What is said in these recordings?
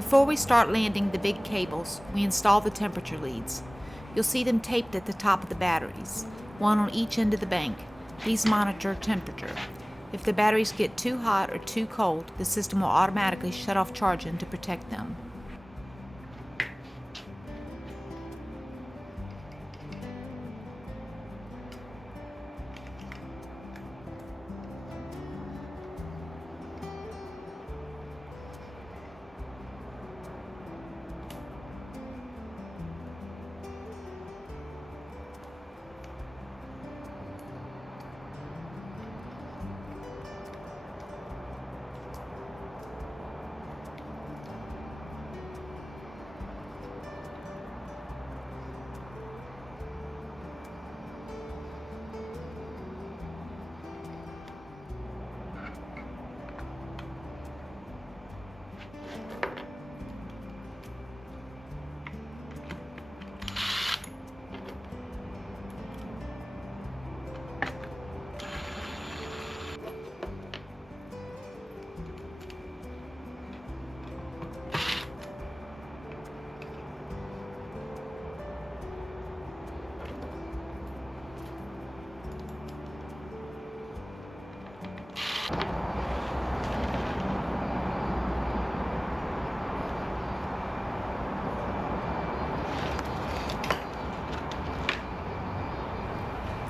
Before we start landing the big cables, we install the temperature leads. You'll see them taped at the top of the batteries, one on each end of the bank. These monitor temperature. If the batteries get too hot or too cold, the system will automatically shut off charging to protect them.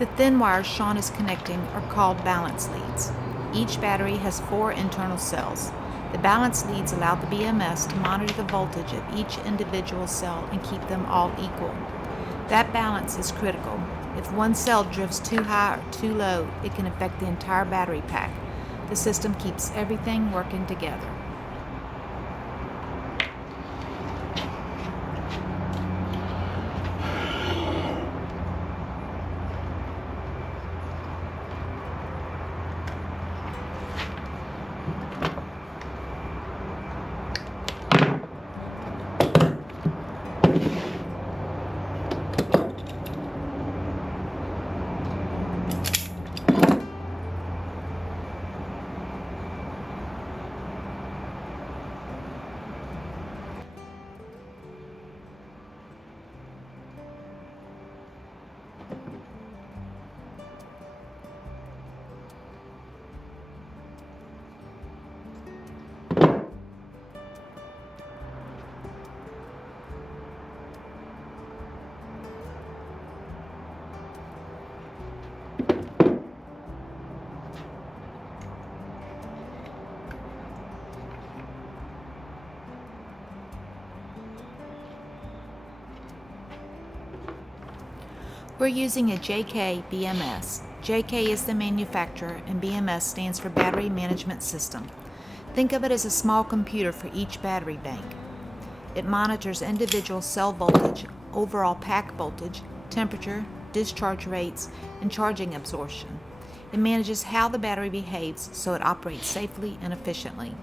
The thin wires Sean is connecting are called balance leads. Each battery has 4 internal cells. The balance leads allow the BMS to monitor the voltage of each individual cell and keep them all equal. That balance is critical. If one cell drifts too high or too low, it can affect the entire battery pack. The system keeps everything working together. We're using a JK BMS. JK is the manufacturer and BMS stands for Battery Management System. Think of it as a small computer for each battery bank. It monitors individual cell voltage, overall pack voltage, temperature, discharge rates, and charging absorption. It manages how the battery behaves so it operates safely and efficiently.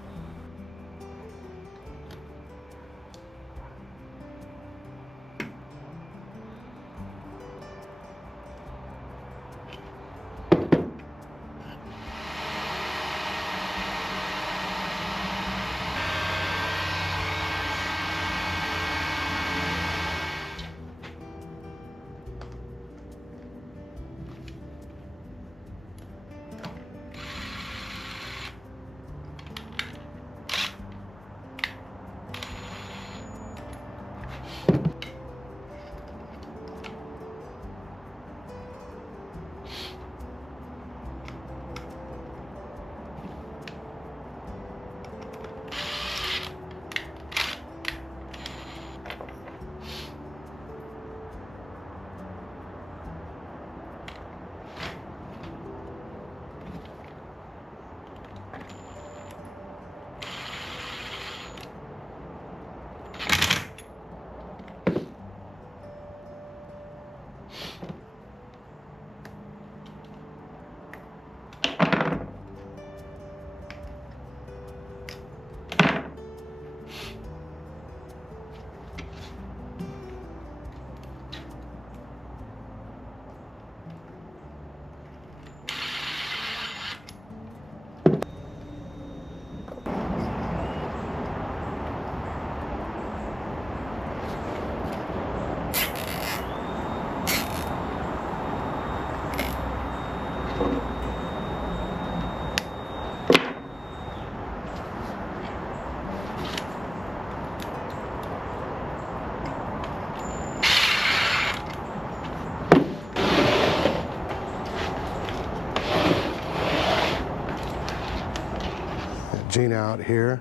Gina out here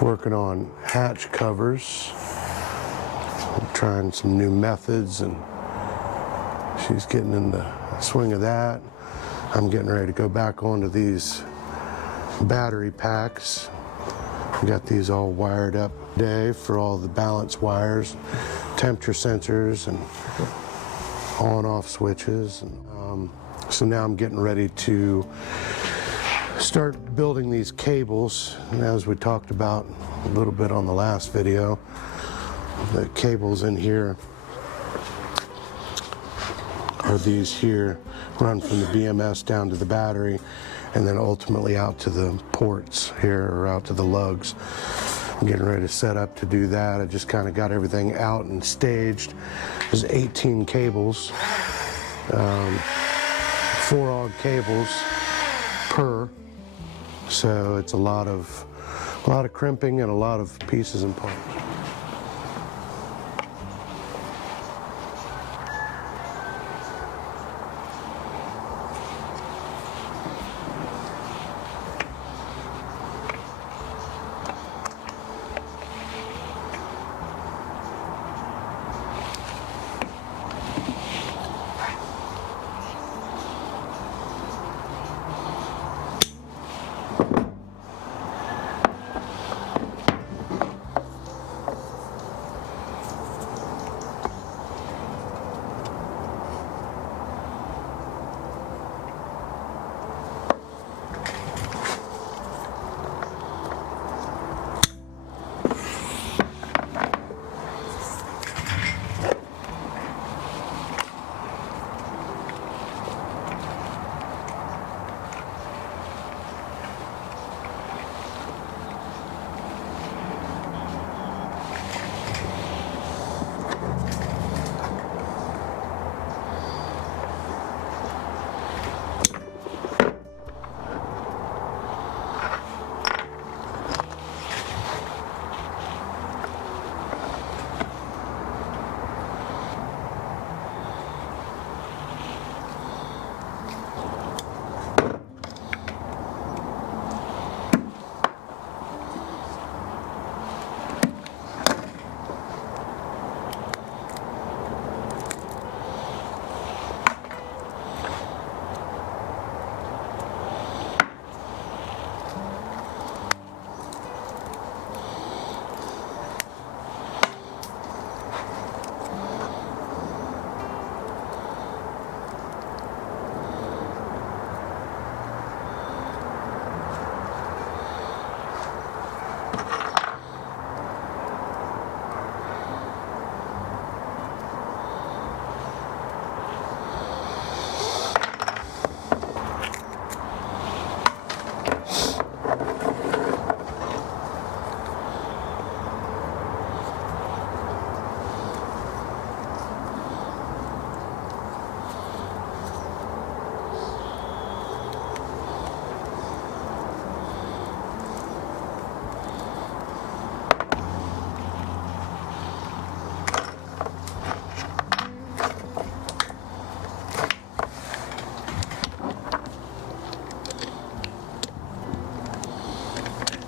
working on hatch covers, trying some new methods, and she's getting in the swing of that. I'm getting ready to go back onto these battery packs. We got these all wired up today for all the balance wires, temperature sensors, and on off switches. So now I'm getting ready to start building these cables. And as we talked about a little bit on the last video, the cables in here are these here, run from the BMS down to the battery, and then ultimately out to the ports here, or out to the lugs. I'm getting ready to set up to do that. I just kind of got everything out and staged. There's 18 cables, 4-aught cables per, so it's a lot of crimping and a lot of pieces and parts.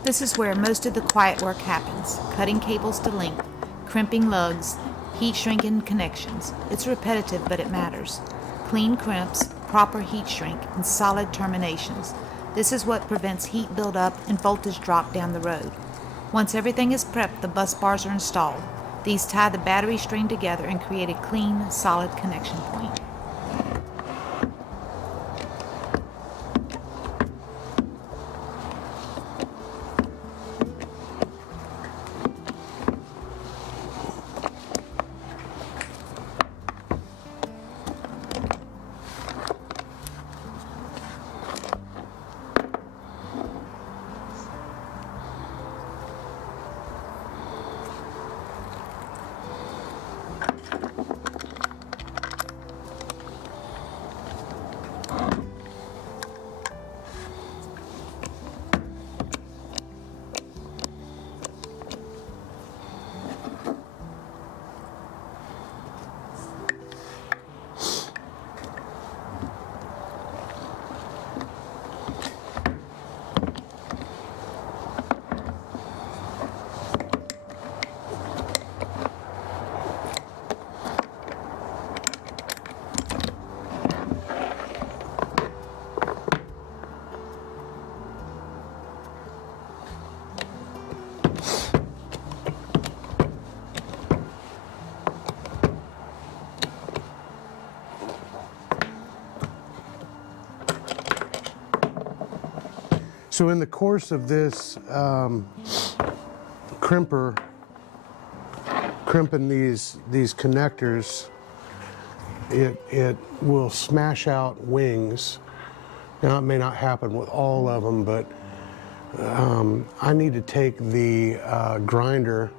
This is where most of the quiet work happens, cutting cables to length, crimping lugs, heat shrinking connections. It's repetitive, but it matters. Clean crimps, proper heat shrink, and solid terminations. This is what prevents heat buildup and voltage drop down the road. Once everything is prepped, the bus bars are installed. These tie the battery string together and create a clean, solid connection point. So in the course of this crimping these connectors, it will smash out wings. Now it may not happen with all of them, but I need to take the grinder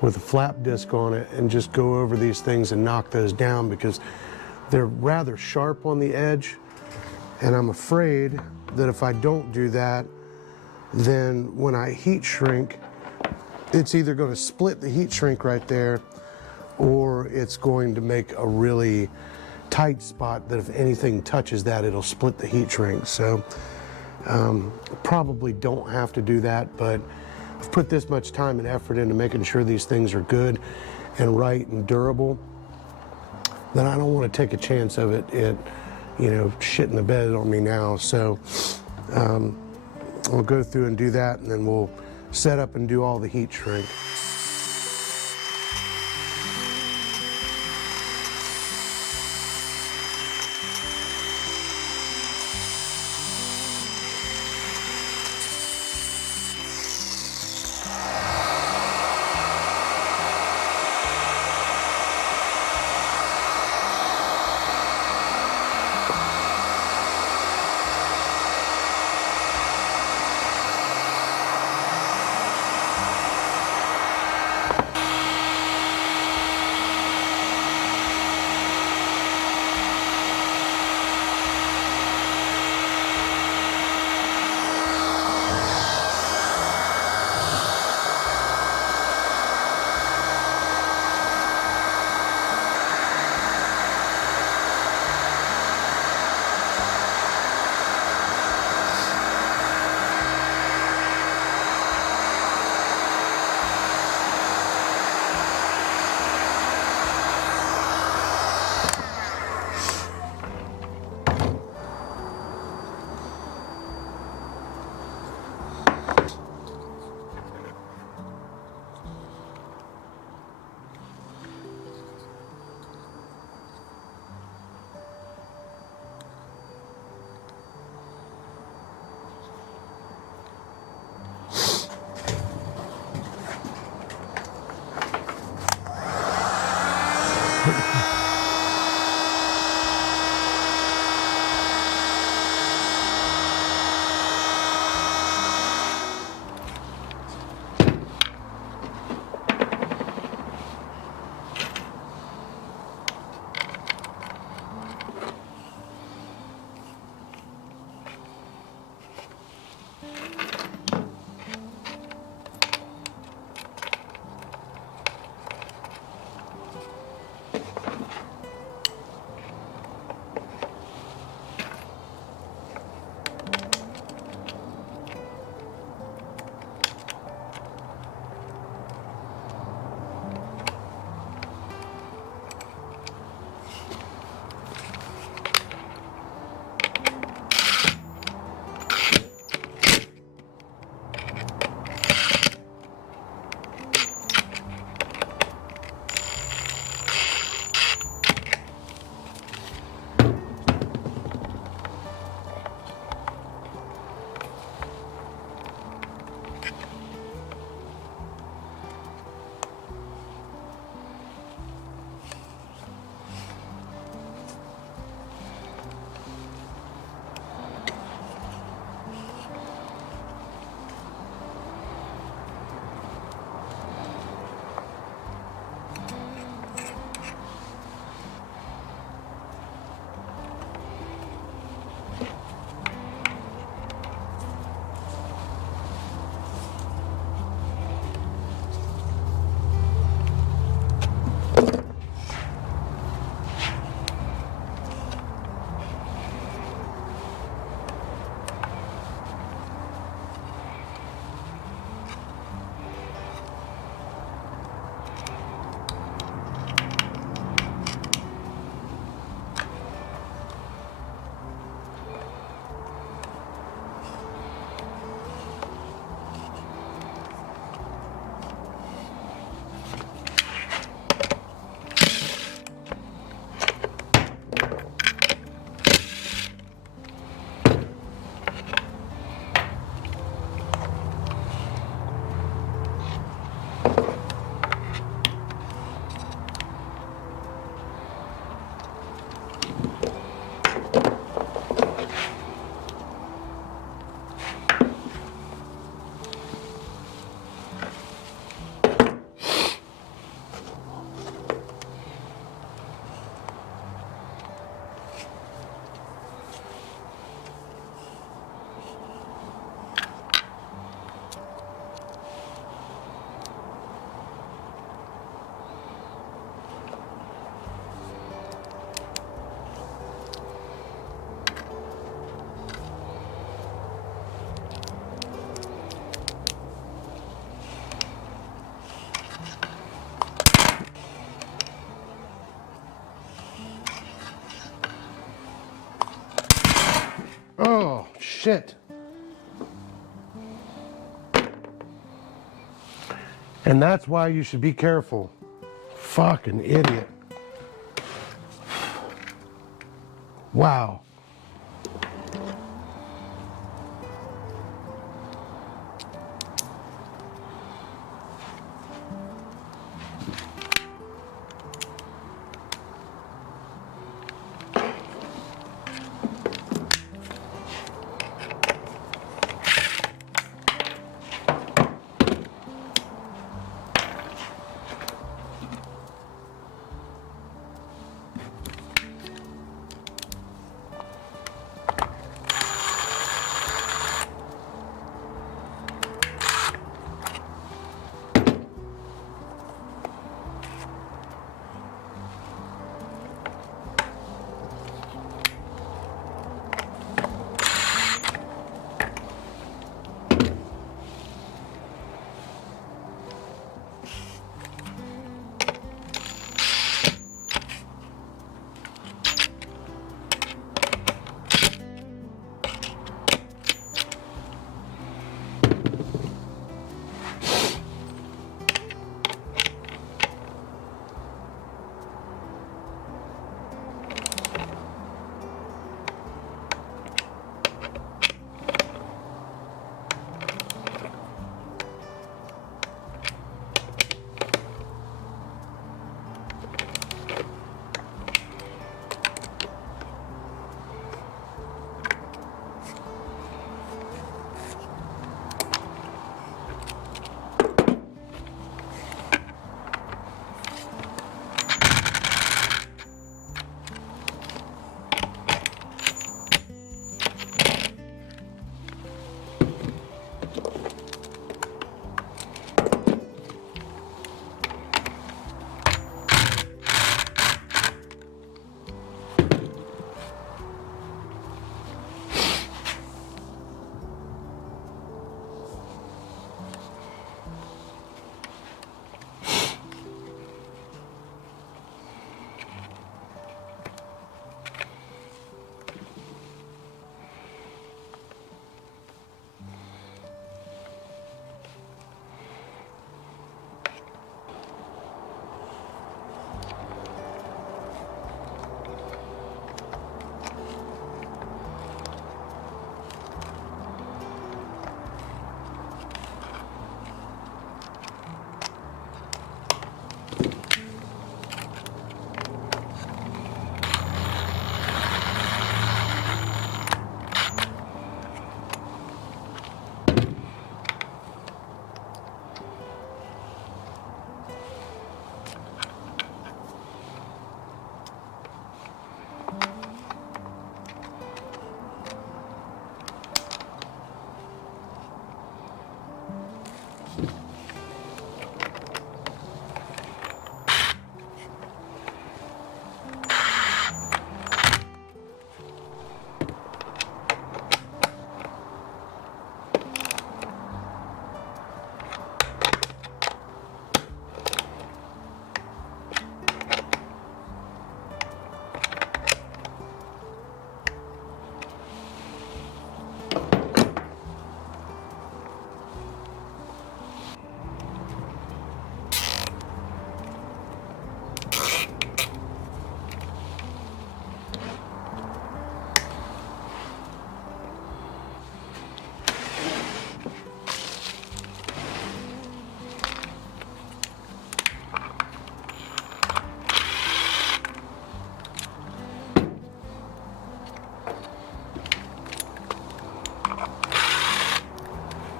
with a flap disc on it and just go over these things and knock those down, because they're rather sharp on the edge, and I'm afraid that if I don't do that, then when I heat shrink, it's either going to split the heat shrink right there, or it's going to make a really tight spot that if anything touches that, it'll split the heat shrink. So probably don't have to do that, but I've put this much time and effort into making sure these things are good and right and durable, that I don't want to take a chance of it shitting the bed on me now. So we'll go through and do that, and then we'll set up and do all the heat shrink. Oh, shit. And that's why you should be careful. Fucking idiot. Wow.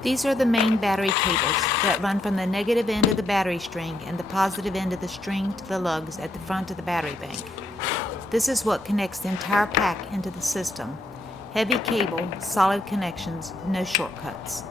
These are the main battery cables that run from the negative end of the battery string and the positive end of the string to the lugs at the front of the battery bank. This is what connects the entire pack into the system. Heavy cable, solid connections, no shortcuts.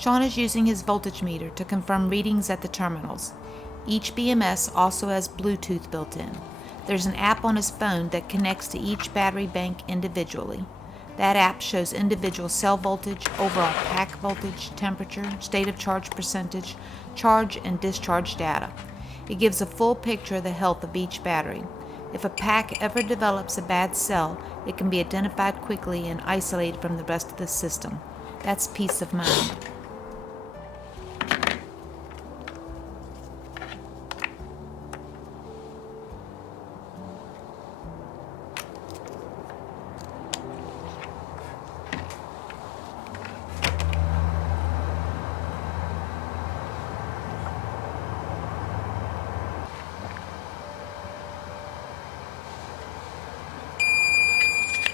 Sean is using his voltage meter to confirm readings at the terminals. Each BMS also has Bluetooth built in. There's an app on his phone that connects to each battery bank individually. That app shows individual cell voltage, overall pack voltage, temperature, state of charge percentage, charge and discharge data. It gives a full picture of the health of each battery. If a pack ever develops a bad cell, it can be identified quickly and isolated from the rest of the system. That's peace of mind.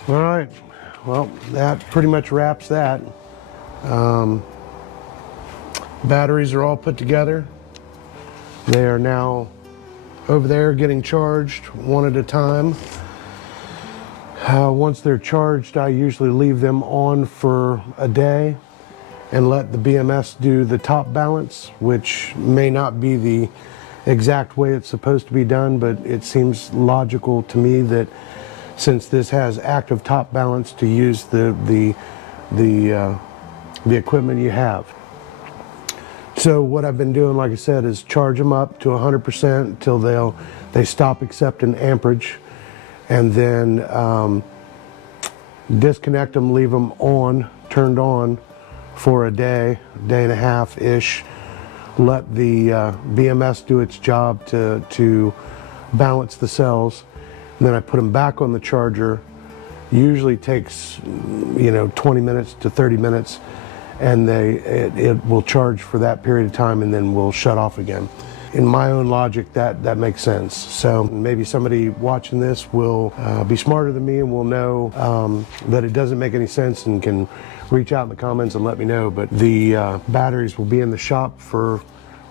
All right, well, that pretty much wraps that. Batteries are all put together. They are now over there getting charged one at a time. Once they're charged, I usually leave them on for a day and let the BMS do the top balance, which may not be the exact way it's supposed to be done, but it seems logical to me that since this has active top balance, to use the equipment you have. So what I've been doing, like I said, is charge them up to 100% until they stop accepting amperage, and then disconnect them, leave them on, turned on for a day and a half ish. Let the BMS do its job to balance the cells. And then I put them back on the charger. Usually takes 20 minutes to 30 minutes, and it will charge for that period of time and then will shut off again. In my own logic, that makes sense. So maybe somebody watching this will be smarter than me and will know that it doesn't make any sense and can reach out in the comments and let me know. But the batteries will be in the shop for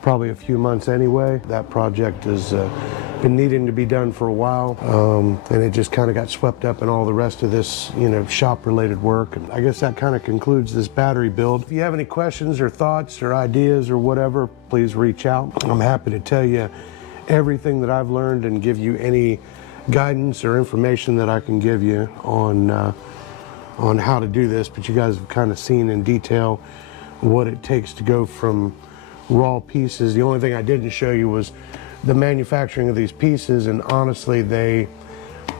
probably a few months anyway. That project has been needing to be done for a while, and it just kind of got swept up in all the rest of this, shop-related work. And I guess that kind of concludes this battery build. If you have any questions or thoughts or ideas or whatever, please reach out. I'm happy to tell you everything that I've learned and give you any guidance or information that I can give you on how to do this. But you guys have kind of seen in detail what it takes to go from raw pieces. The only thing I didn't show you was the manufacturing of these pieces, and honestly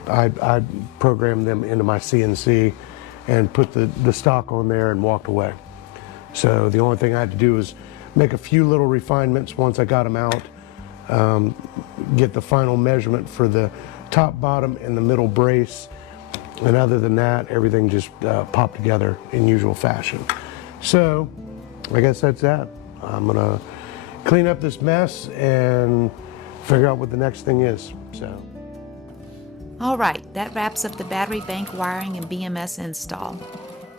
I programmed them into my CNC and put the stock on there and walked away. So the only thing I had to do was make a few little refinements once I got them out, get the final measurement for the top, bottom, and the middle brace, and other than that, everything just popped together in usual fashion. So I guess that's that. I'm gonna clean up this mess and figure out what the next thing is. So. All right, that wraps up the battery bank wiring and BMS install.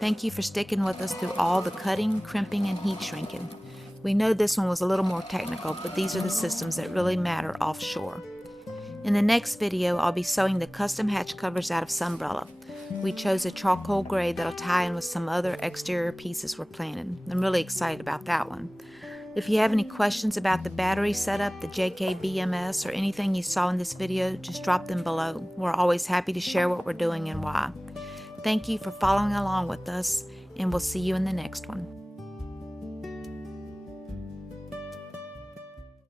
Thank you for sticking with us through all the cutting, crimping, and heat shrinking. We know this one was a little more technical, but these are the systems that really matter offshore. In the next video, I'll be sewing the custom hatch covers out of Sunbrella. We chose a charcoal gray that'll tie in with some other exterior pieces we're planning. I'm really excited about that one. If you have any questions about the battery setup, the JK BMS, or anything you saw in this video, just drop them below. We're always happy to share what we're doing and why. Thank you for following along with us, and we'll see you in the next one.